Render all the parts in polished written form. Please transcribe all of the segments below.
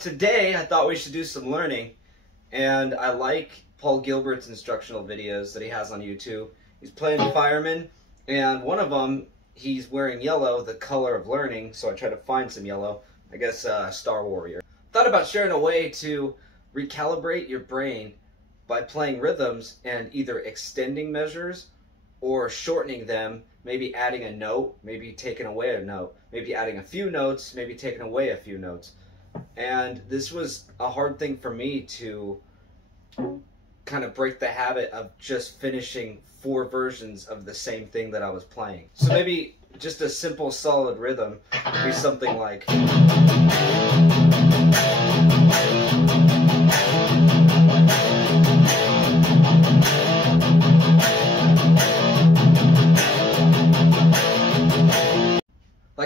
today I thought we should do some learning, and I like Paul Gilbert's instructional videos that he has on YouTube. He's playing fireman, and one of them, he's wearing yellow, the color of learning, so I tried to find some yellow. I guess Star Warrior. Thought about sharing a way to recalibrate your brain by playing rhythms and either extending measures or shortening them, maybe adding a note, maybe taking away a note, maybe adding a few notes, maybe taking away a few notes. And this was a hard thing for me to kind of break the habit of just finishing 4 versions of the same thing that I was playing. So maybe just a simple solid rhythm would be something like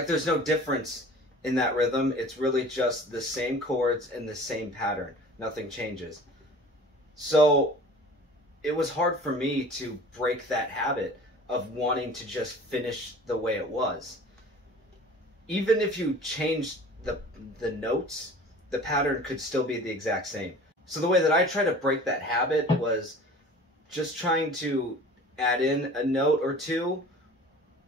there's no difference in that rhythm. It's really just the same chords and the same pattern. Nothing changes. So it was hard for me to break that habit of wanting to just finish the way it was. Even if you changed the notes, the pattern could still be the exact same. So the way that I try to break that habit was just trying to add in a note or two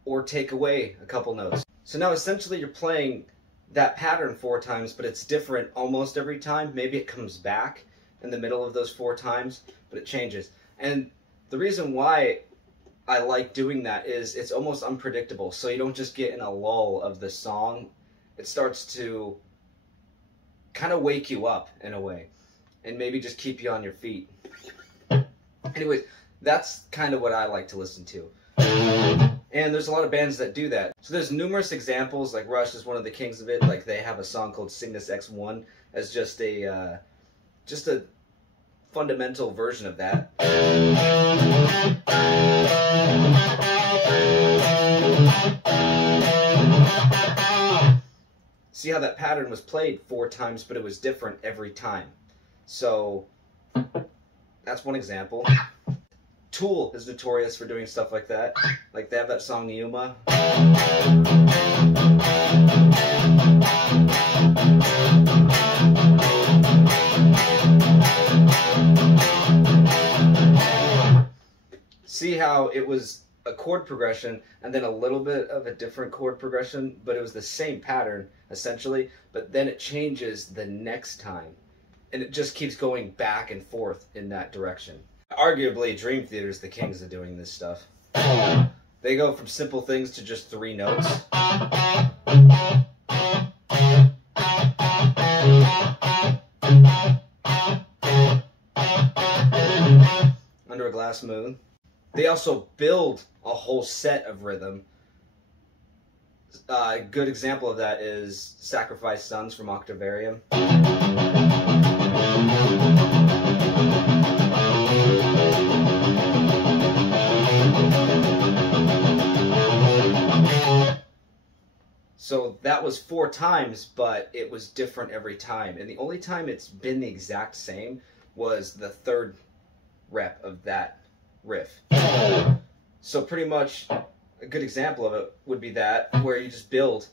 or take away a couple notes. So now essentially you're playing that pattern 4 times, but it's different almost every time. Maybe it comes back in the middle of those 4 times, but it changes. And the reason why I like doing that is it's almost unpredictable. So you don't just get in a lull of the song. It starts to kind of wake you up in a way and maybe just keep you on your feet. Anyways, that's kind of what I like to listen to. And there's a lot of bands that do that. So there's numerous examples, like Rush is one of the kings of it. Like they have a song called Sing This X1 as just a fundamental version of that. See how that pattern was played 4 times, but it was different every time. So that's one example. Tool is notorious for doing stuff like that. Like they have that song Yuma. See how it was a chord progression and then a little bit of a different chord progression, but it was the same pattern essentially, but then it changes the next time. And it just keeps going back and forth in that direction. Arguably, Dream Theater's the kings of doing this stuff. They go from simple things to just 3 notes. Under a Glass Moon. They also build a whole set of rhythm. A good example of that is Sacrifice Sons from Octavarium. So that was 4 times, but it was different every time. And the only time it's been the exact same was the 3rd rep of that riff. So pretty much a good example of it would be that, where you just build,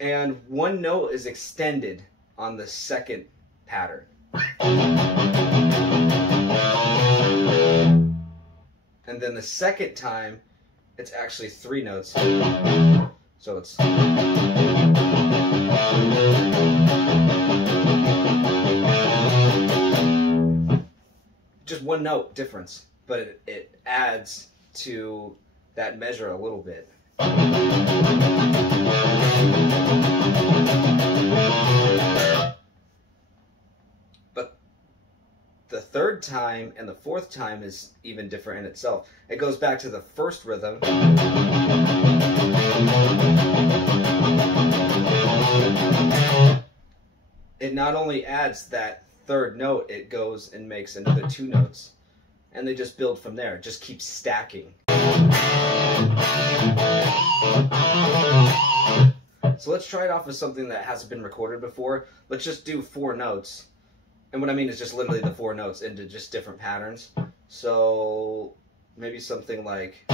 and 1 note is extended on the 2nd pattern. And then the 2nd time, it's actually 3 notes. So it's just 1 note difference, but it adds to that measure a little bit. But the 3rd time and the 4th time is even different in itself. It goes back to the 1st rhythm. It not only adds that 3rd note, it goes and makes another 2 notes. And they just build from there. It just keeps stacking. So let's try it off with something that hasn't been recorded before. Let's just do 4 notes. And what I mean is just literally the 4 notes into just different patterns. So maybe something like...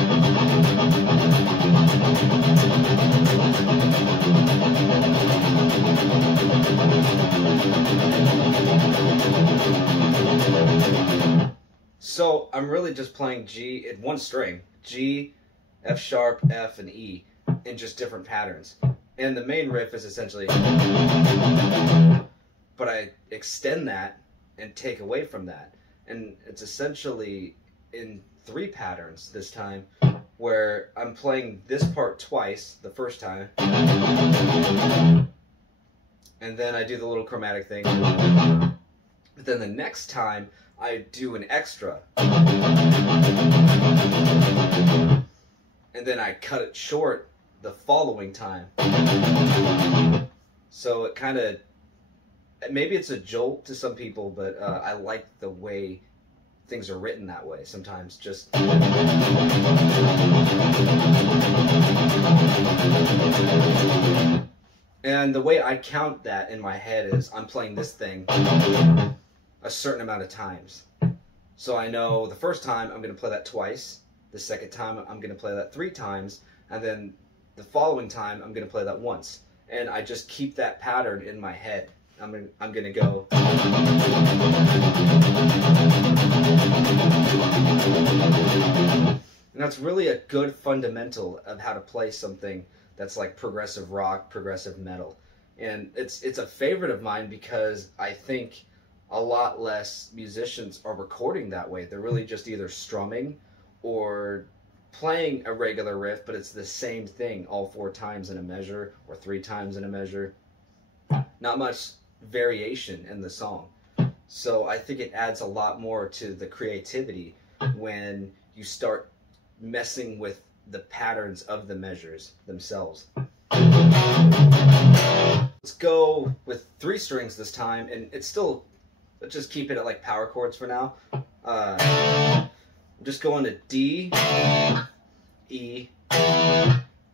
So I'm really just playing G in one string, G, F sharp, F, and E, in just different patterns. And the main riff is essentially, but I extend that and take away from that. And it's essentially in 3 patterns this time, where I'm playing this part twice, the first time, and then I do the little chromatic thing. But then the next time, I do an extra. And then I cut it short the following time. So it kind of, maybe it's a jolt to some people, but I like the way things are written that way sometimes. Just and the way I count that in my head is I'm playing this thing a certain amount of times. So I know the first time I'm going to play that twice, the second time I'm going to play that 3 times, and then the following time I'm going to play that once. And I just keep that pattern in my head. I'm going to go. And that's really a good fundamental of how to play something that's like progressive rock, progressive metal. And it's a favorite of mine because I think a lot less musicians are recording that way. They're really just either strumming or playing a regular riff, but it's the same thing all 4 times in a measure or 3 times in a measure. Not much variation in the song. So I think it adds a lot more to the creativity when you start messing with the patterns of the measures themselves. Let's go with 3 strings this time, and it's still, let's just keep it at like power chords for now. I'm just going to D, E,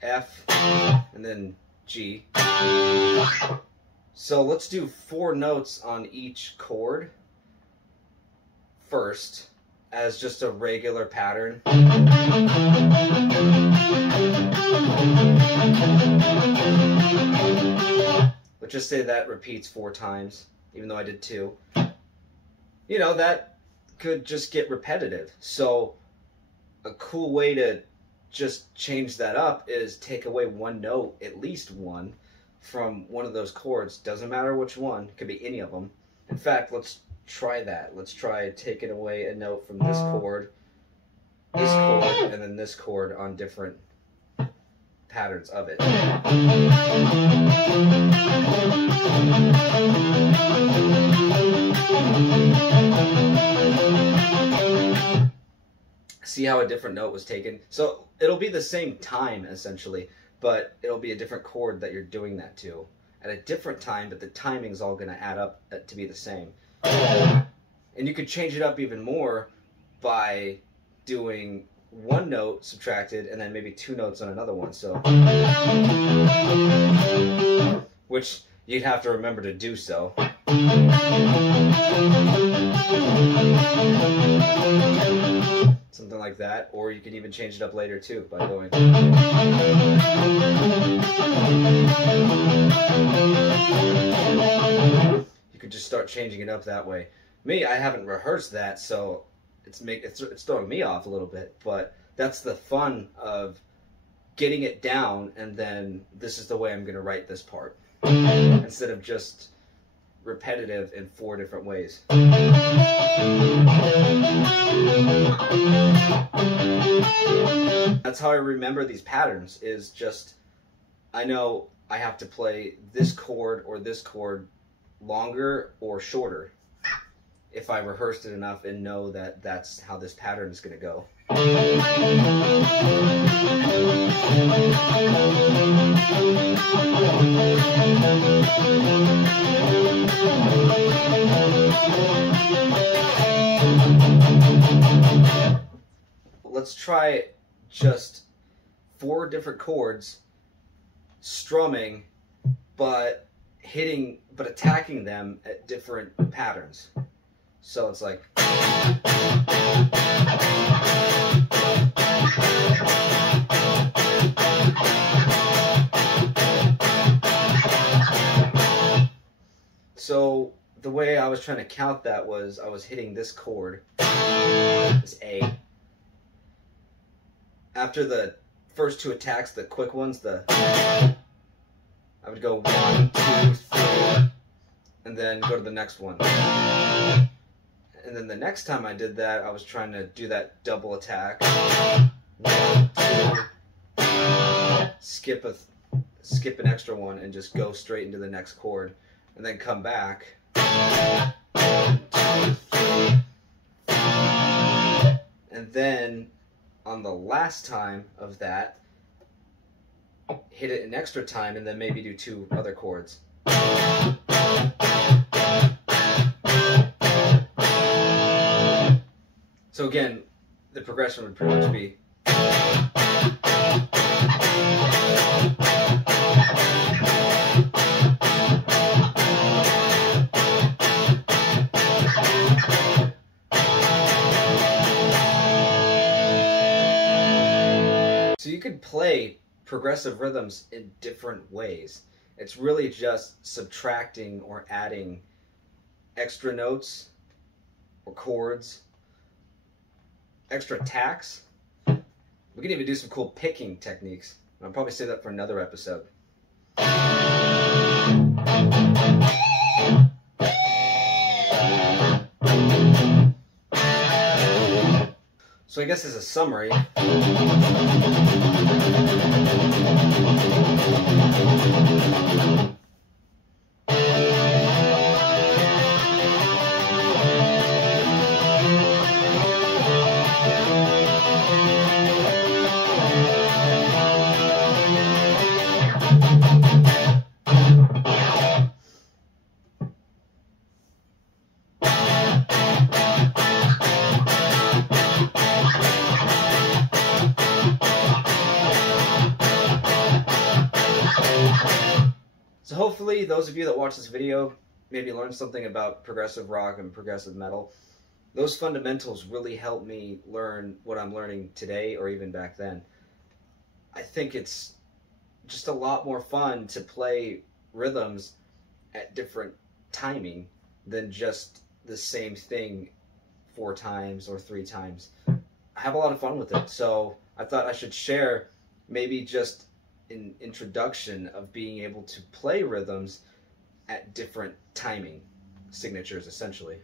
F, and then G. So let's do 4 notes on each chord first as just a regular pattern. Let's just say that repeats 4 times, even though I did 2. You know, that could just get repetitive. So a cool way to just change that up is take away 1 note, at least 1, from one of those chords. Doesn't matter which one, it could be any of them. In fact, let's try that. Let's try taking away a note from this chord, and then this chord on different patterns of it. See how a different note was taken? So it'll be the same time essentially, but it'll be a different chord that you're doing that to at a different time, but the timing's all going to add up to be the same. And you could change it up even more by doing 1 note subtracted and then maybe 2 notes on another one. So, which you'd have to remember to do so. Something like that, or you can even change it up later too by going. You could just start changing it up that way. Me, I haven't rehearsed that, so it's throwing me off a little bit, but that's the fun of getting it down, and then this is the way I'm going to write this part, instead of just repetitive in 4 different ways. That's how I remember these patterns, is just, I know I have to play this chord or this chord longer or shorter if I rehearsed it enough and know that that's how this pattern is going to go. Let's try just 4 different chords strumming, but attacking them at different patterns. So it's like So the way I was trying to count that was I was hitting this chord, this A. After the first two attacks, the quick ones, I would go 1, 2, 3, and then go to the next one. And then the next time I did that, I was trying to do that double attack. 1, 2, skip an extra one and just go straight into the next chord. And then come back. 1, 2, 3. And then on the last time of that, hit it an extra time and then maybe do 2 other chords. So again, the progression would pretty much be you could play progressive rhythms in different ways. It's really just subtracting or adding extra notes or chords, extra attacks. We can even do some cool picking techniques. I'll probably save that for another episode. So I guess as a summary, hopefully those of you that watch this video maybe learn something about progressive rock and progressive metal. Those fundamentals really help me learn what I'm learning today or even back then. I think it's just a lot more fun to play rhythms at different timing than just the same thing 4 times or 3 times. I have a lot of fun with it, so I thought I should share maybe just an introduction of being able to play rhythms at different timing signatures, essentially.